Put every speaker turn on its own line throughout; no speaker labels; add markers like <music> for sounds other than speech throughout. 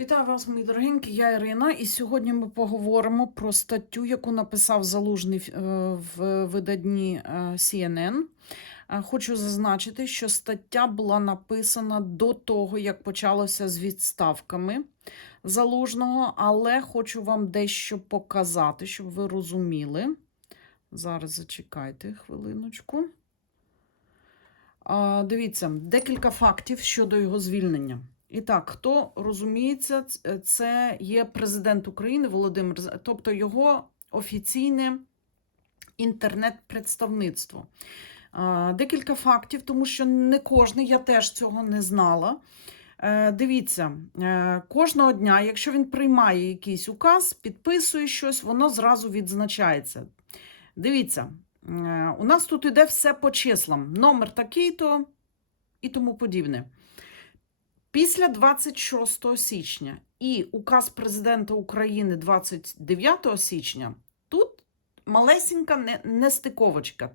Вітаю вас, мої дорогенькі, я Ірина, і сьогодні ми поговоримо про статтю, яку написав Залужний е, в виданні е, CNN. Е, Хочу зазначити, що стаття була написана до того, як почалося з відставками Залужного, але хочу вам дещо показати, щоб ви розуміли. Зараз зачекайте хвилиночку. Дивіться, декілька фактів щодо його звільнення. І так, хто розуміється, це є президент України Володимир, тобто його офіційне інтернет-представництво. Декілька фактів, тому що не кожний, я теж цього не знала. Е, Дивіться, е, кожного дня, якщо він приймає якийсь указ, підписує щось, воно зразу відзначається. Дивіться, е, у нас тут іде все по числам. Номер такий-то і тому подібне. Після 26 січня і указ президента України 29 січня тут малесенька нестиковочка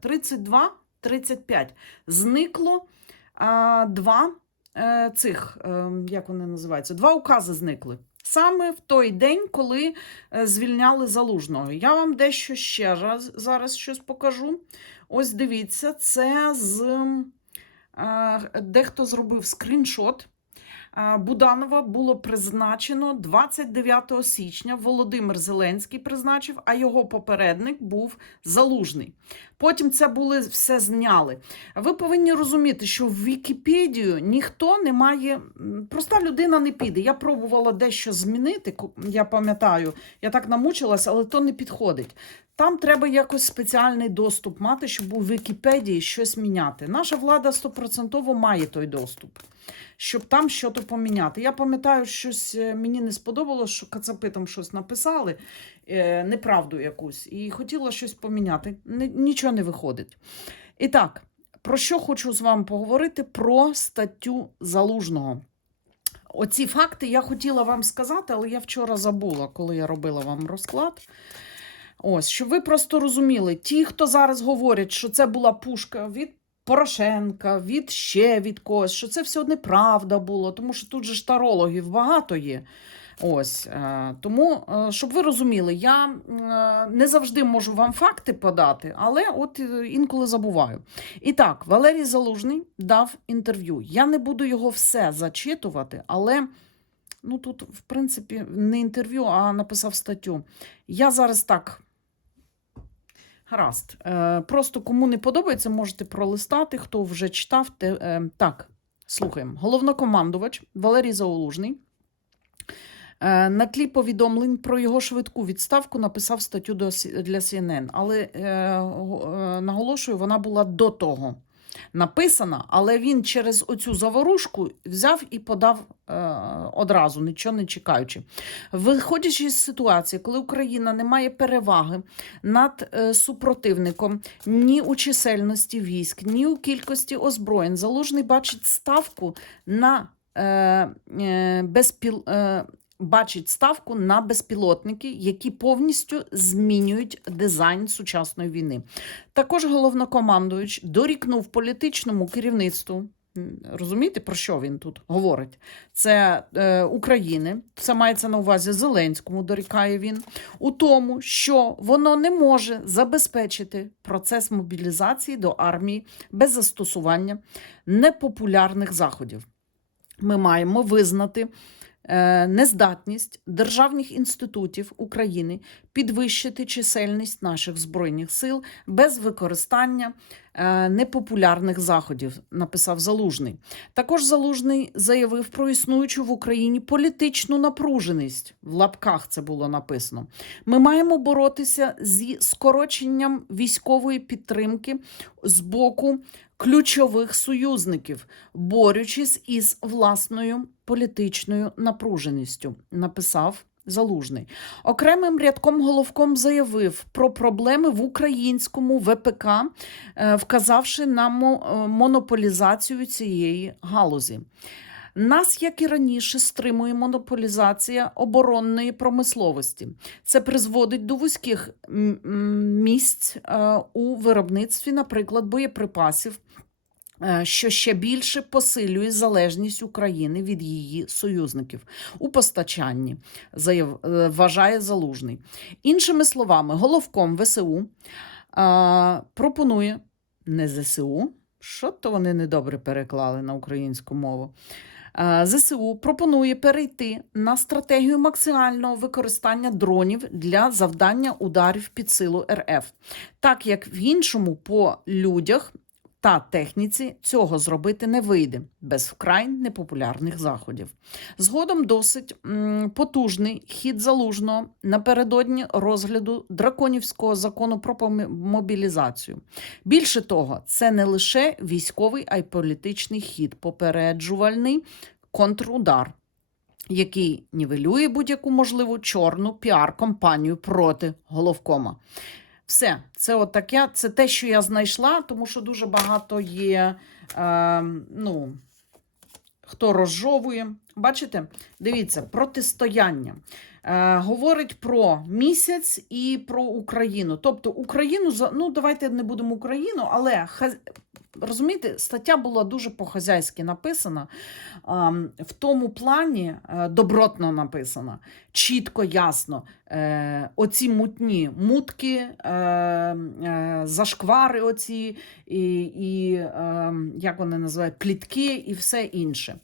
32-35. Зникло а, два е, цих, е, як вони називаються, два укази зникли. Саме в той день, коли е, звільняли залужного. Я вам дещо ще раз зараз щось покажу. Ось дивіться, це з е, дехто зробив скріншот. Буданова було призначено 29 січня. Володимир Зеленський призначив, а його попередник був залужний. Потім це були все зняли. Ви повинні розуміти, що в Вікіпедію ніхто не має. Проста людина не піде. Я пробувала дещо змінити. Я пам'ятаю, я так намучилася, але то не підходить. Там треба якось спеціальний доступ мати, щоб у Вікіпедії щось міняти. Наша влада стопроцентово має той доступ, щоб там щось поміняти. Я пам'ятаю, щось е, мені не сподобалось, що кацапи там щось написали, е, неправду якусь, і хотіла щось поміняти. Нічого не виходить. І так, про що хочу з вами поговорити? Про статтю Залужного. Оці факти я хотіла вам сказати, але я вчора забула, коли я робила вам розклад. Ось, щоб ви просто розуміли, ті, хто зараз говорять, що це була пушка від Порошенка, від ще від когось, що це все неправда було, тому що тут же ж тарологів багато є. Ось е, тому, е, щоб ви розуміли, я е, не завжди можу вам факти подати, але от інколи забуваю. І так, Валерій Залужний дав інтерв'ю. Я не буду його все зачитувати, але ну тут, в принципі, не інтерв'ю, а написав статтю. Я зараз так. Гаразд. Е, просто кому не подобається, можете пролистати. Хто вже читав, те, е, так, слухаємо. Головнокомандувач Валерій Заолужний е, на тлі повідомлень про його швидку відставку написав статтю для CNN. Але наголошую, вона була до того написана, але він через оцю заворушку взяв і подав е, одразу, нічого не чекаючи. Виходячи з ситуації, коли Україна не має переваги над е, супротивником ні у чисельності військ, ні у кількості озброєнь, залужний бачить ставку на е, е, безпіл. Бачить ставку на безпілотники, які повністю змінюють дизайн сучасної війни. Також головнокомандуючий дорікнув політичному керівництву. Розумієте, про що він тут говорить? Це е, України, це мається на увазі Зеленському, дорікає він, у тому, що воно не може забезпечити процес мобілізації до армії без застосування непопулярних заходів. Ми маємо визнати нездатність державних інститутів України підвищити чисельність наших збройних сил без використання е, непопулярних заходів, написав Залужний. Також Залужний заявив про існуючу в Україні політичну напруженість. В лапках це було написано. Ми маємо боротися зі скороченням військової підтримки з боку ключових союзників, борючись із власною політичною напруженістю, написав Залужний. Окремим рядком головком заявив про проблеми в українському ВПК, е, вказавши на е, монополізацію цієї галузі. Нас, як і раніше, стримує монополізація оборонної промисловості. Це призводить до вузьких місць е, у виробництві, наприклад, боєприпасів. Е, що ще більше посилює залежність України від її союзників у постачанні, е, вважає Залужний. Іншими словами, головком ВСУ е, пропонує не ЗСУ, що то вони недобре переклали на українську мову. ЗСУ пропонує перейти на стратегію максимального використання дронів для завдання ударів під силу РФ, так як в іншому по людях та техніці цього зробити не вийде без вкрай непопулярних заходів. Згодом досить потужний хід залужного напередодні розгляду драконівського закону про мобілізацію. Більше того, це не лише військовий, а й політичний хід, попереджувальний контрудар, який нівелює будь-яку можливу чорну піар-компанію проти головкома. Все, це от таке, це те, що я знайшла, тому що дуже багато є. Е, ну, хто розжовує. Бачите? Дивіться, протистояння. Е, говорить про місяць і про Україну. Тобто Україну, ну давайте не будемо Україну, але розумієте, стаття була дуже по-хазяйськи написана, в тому плані е, добротно написана, чітко, ясно. Е, оці мутні мутки, е, зашквари, оці, і, і е, як вони називають, плітки і все інше.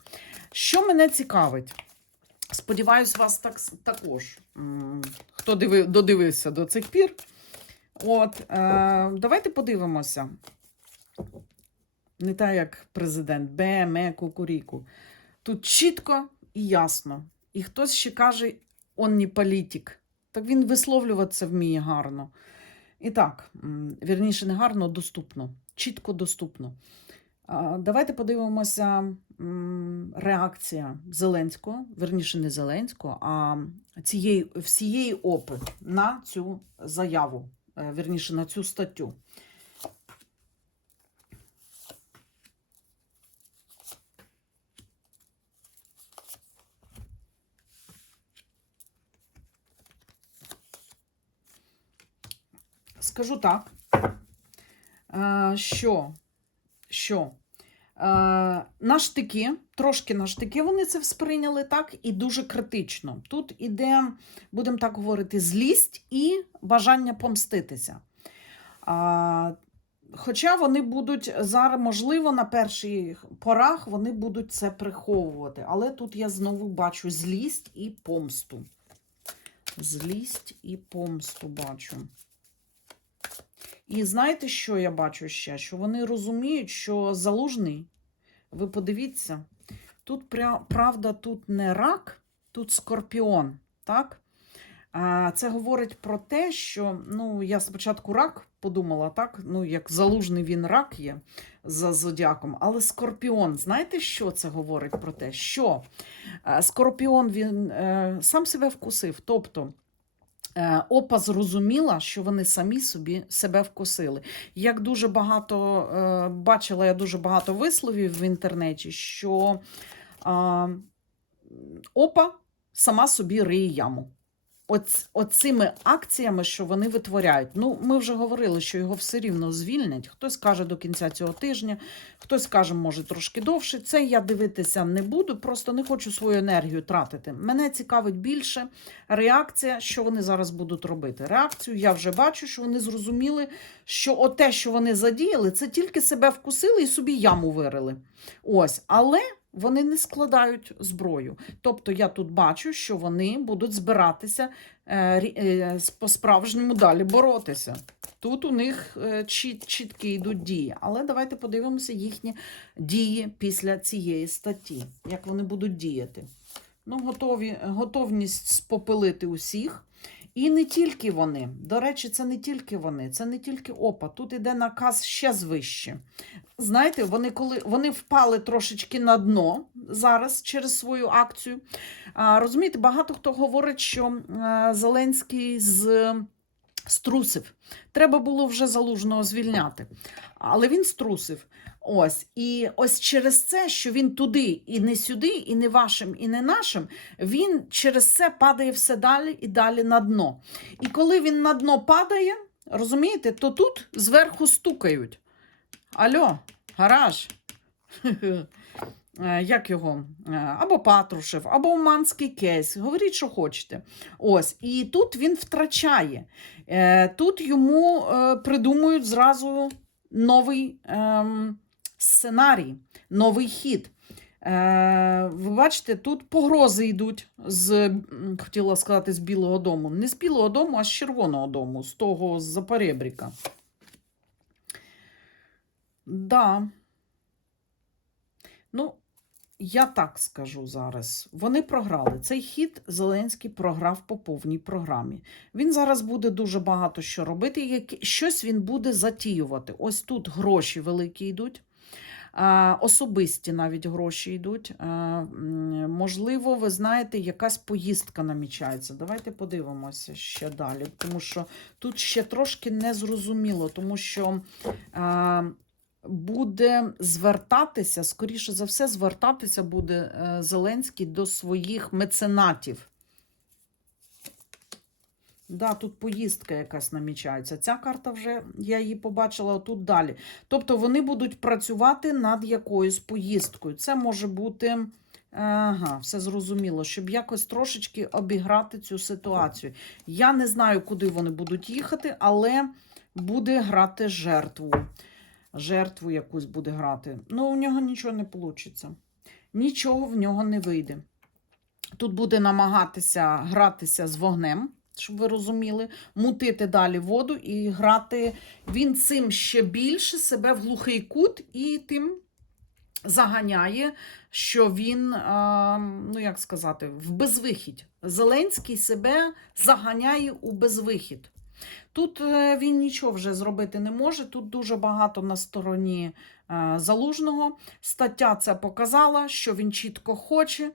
Що мене цікавить? Сподіваюсь, вас так, також, хто диви, додивився до цих пір. От, давайте подивимося. Не так, як президент Бе, Ме, Кукуріку. Тут чітко і ясно. І хтось ще каже, он не політик. Так він висловлюватися вміє гарно. І так, вірніше, не гарно, доступно. Чітко доступно. Давайте подивимося реакція Зеленського, верніше не Зеленського, а цієї всієї ОПИ на цю заяву, е, вірніше на цю статтю. Скажу так, е, що, що е, на штики, трошки на штики вони це сприйняли так і дуже критично. Тут іде, будемо так говорити, злість і бажання помститися. Хоча вони будуть зараз, можливо, на перших порах вони будуть це приховувати. Але тут я знову бачу злість і помсту. Злість і помсту бачу. І знаєте, що я бачу ще? Що вони розуміють, що залужний, ви подивіться, тут правда, тут не рак, тут скорпіон. Так? Це говорить про те, що ну, я спочатку рак подумала, так? Ну, як залужний він рак є за зодіаком, але скорпіон, знаєте, що це говорить про те? Що скорпіон він е, сам себе вкусив. Тобто Опа зрозуміла, що вони самі собі себе вкусили. Як дуже багато е, бачила я дуже багато висловів в інтернеті, що е, Опа сама собі риє яму. Оц, оцими акціями, що вони витворяють. Ну, ми вже говорили, що його все рівно звільнять. Хтось каже до кінця цього тижня, хтось каже, може, трошки довше. Це я дивитися не буду, просто не хочу свою енергію тратити. Мене цікавить більше реакція, що вони зараз будуть робити. Реакцію я вже бачу, що вони зрозуміли, що оте, що вони задіяли, це тільки себе вкусили і собі яму вирили. Ось, але вони не складають зброю. Тобто я тут бачу, що вони будуть збиратися е, е, по-справжньому далі боротися. Тут у них е, чіт, чіткі йдуть дії. Але давайте подивимося їхні дії після цієї статті, як вони будуть діяти. Ну, готові, готовність спопилити усіх. І не тільки вони. До речі, це не тільки вони, це не тільки ОПА. Тут іде наказ ще звище. Знаєте, вони коли вони впали трошечки на дно зараз через свою акцію. А, розумієте, багато хто говорить, що е, Зеленський з струсив. Треба було вже залужного звільняти. Але він струсив. Ось. І ось через це, що він туди і не сюди, і не вашим, і не нашим, він через це падає все далі і далі на дно. І коли він на дно падає, розумієте, то тут зверху стукають. Алло, гараж, <laughs> як його, е, або Патрушев, або Уманський кейс. Говоріть, що хочете. Ось, і тут він втрачає. Е, Тут йому е, придумують зразу новий ем, сценарій, новий хід. Е, ви бачите, тут погрози йдуть з, хотіла сказати, з Білого дому. Не з Білого дому, а з Червоного дому, з того з Запорєбріка. Да. Ну, я так скажу зараз. Вони програли. Цей хід Зеленський програв по повній програмі. Він зараз буде дуже багато що робити. які- Щось він буде затіювати. Ось тут гроші великі йдуть. Особисті навіть гроші йдуть. Можливо, ви знаєте, якась поїздка намічається. Давайте подивимося ще далі, тому що тут ще трошки незрозуміло, тому що буде звертатися, скоріше за все, звертатися буде е, Зеленський до своїх меценатів. Да, тут поїздка якась намічається. Ця карта вже я її побачила тут далі. Тобто вони будуть працювати над якоюсь поїздкою. Це може бути. Ага, все зрозуміло, щоб якось трошечки обіграти цю ситуацію. Я не знаю, куди вони будуть їхати, але буде грати жертву. Жертву якусь буде грати. Ну, у нього нічого не вийде. Нічого в нього не вийде. Тут буде намагатися гратися з вогнем, щоб ви розуміли, мутити далі воду і грати. Він цим ще більше себе в глухий кут і тим заганяє, що він, ну як сказати, в безвихідь. Зеленський себе заганяє у безвихідь. Тут е, він нічого вже зробити не може. Тут дуже багато на стороні е, залужного. Стаття це показала, що він чітко хоче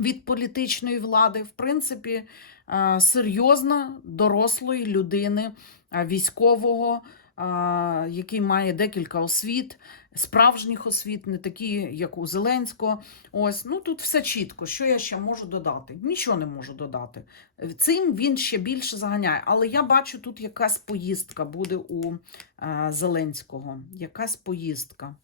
від політичної влади. В принципі, серйозна серйозно дорослої людини, е, військового, е, який має декілька освіт, справжніх освіт, не такі, як у Зеленського. Ось, ну тут все чітко. Що я ще можу додати? Нічого не можу додати. Цим він ще більше заганяє. Але я бачу, тут якась поїздка буде у е, Зеленського. Якась поїздка.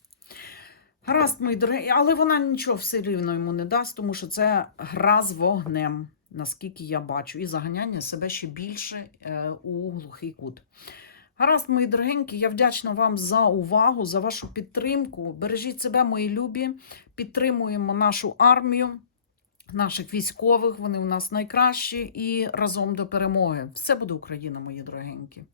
Гаразд, мої дорогі, але вона нічого все рівно йому не дасть, тому що це гра з вогнем, наскільки я бачу, і заганяння себе ще більше е, у глухий кут. Гаразд, мої дорогенькі, я вдячна вам за увагу, за вашу підтримку. Бережіть себе, мої любі. Підтримуємо нашу армію, наших військових. Вони у нас найкращі і разом до перемоги. Все буде Україна, мої дорогенькі.